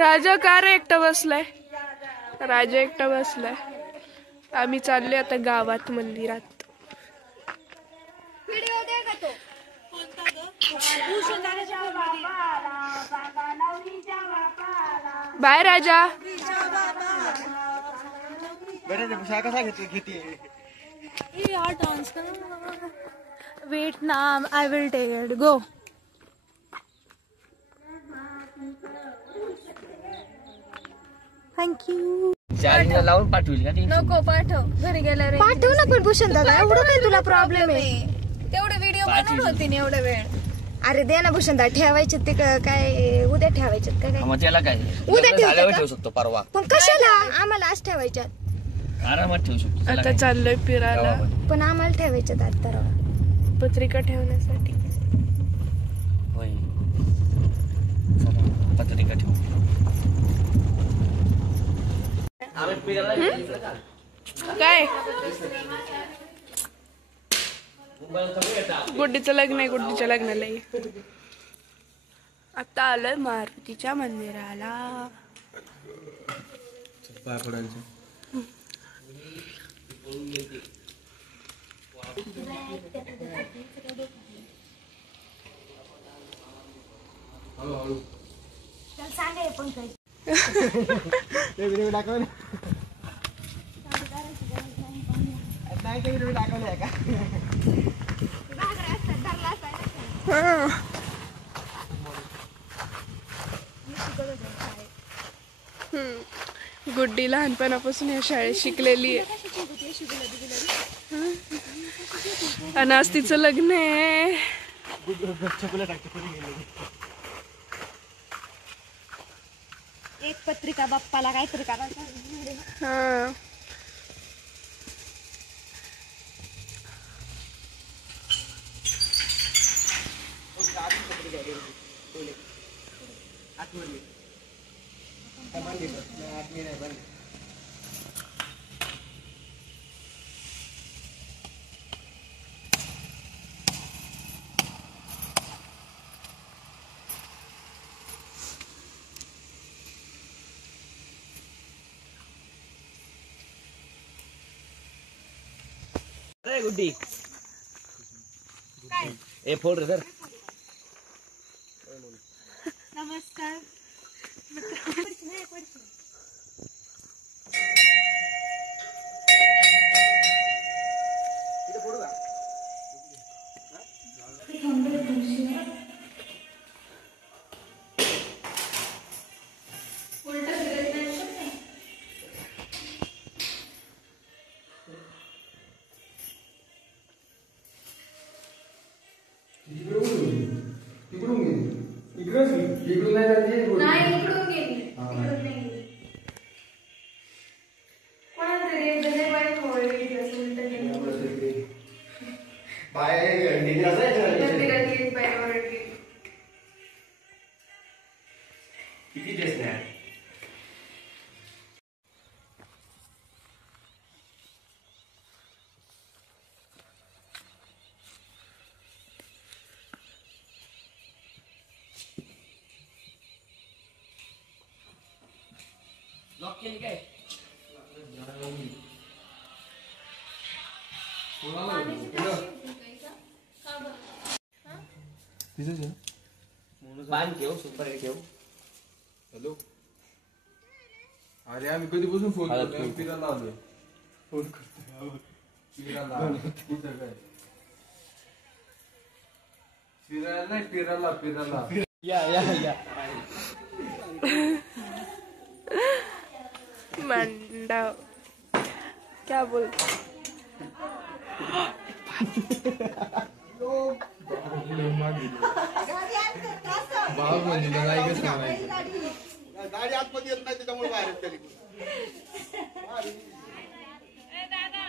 राजा का रे एकटा बसलाय? राजा एकटा बसलाय. आम्ही चाललोय आता गावात मंदिरात. व्हिडिओ दे का तो? बाय राजा. वेट नाम I will take it. Go. Thank you. लावून पाठवली का? नको पाठव. घरी गेल्यावर पाठव ना. पण भूषण दादा एवढं काय तुला प्रॉब्लेम आहे? तेवढं व्हिडिओ बनवून होती ना एवढा वेळ. अरे दे ना भूषण दादा. ठेवायचे ते काय उद्या ठेवायचे का काय? मग त्याला काय उद्या ठेवू शकतो परवा. पण कशाला? आम्हाला आज ठेवायच्यात. आरामात ठेवू शकतो. आता चाललोय फिरायला. पण आम्हाला ठेवायच्यात आज तर पत्रिका ठेवण्यासाठी. होय. चला पत्रिका ठेवू. काय गुड्डीचं लग्न आहे. गुड्डीच्या लग्नाला ये. आता आलोय मारुतीच्या मंदिराला. गुड्डी लहानपणापासून या शाळेत शिकलेली आहे. आणि आज तिचं लग्न आहे. एक पत्रिका बाप्पाला काहीतरी करायचं. हा गुड्डी ए फोड रे सर. नमस्कार. किती दिवस नाही. लॉक केली काय? बांध ठेव. सुपर ठेव. हॅलो. अरे आम्ही कधीपासून फोन करतोय. फिरायला आलोय. फोन करतोय. फिरायला कुठं काय? फिरायला नाही. फिरायला या मंडा क्या बोल. भाव म्हणजे नाही कसं म्हणायचं. गाडी आतमध्ये येत नाही त्याच्यामुळे बाहेर तरी दादा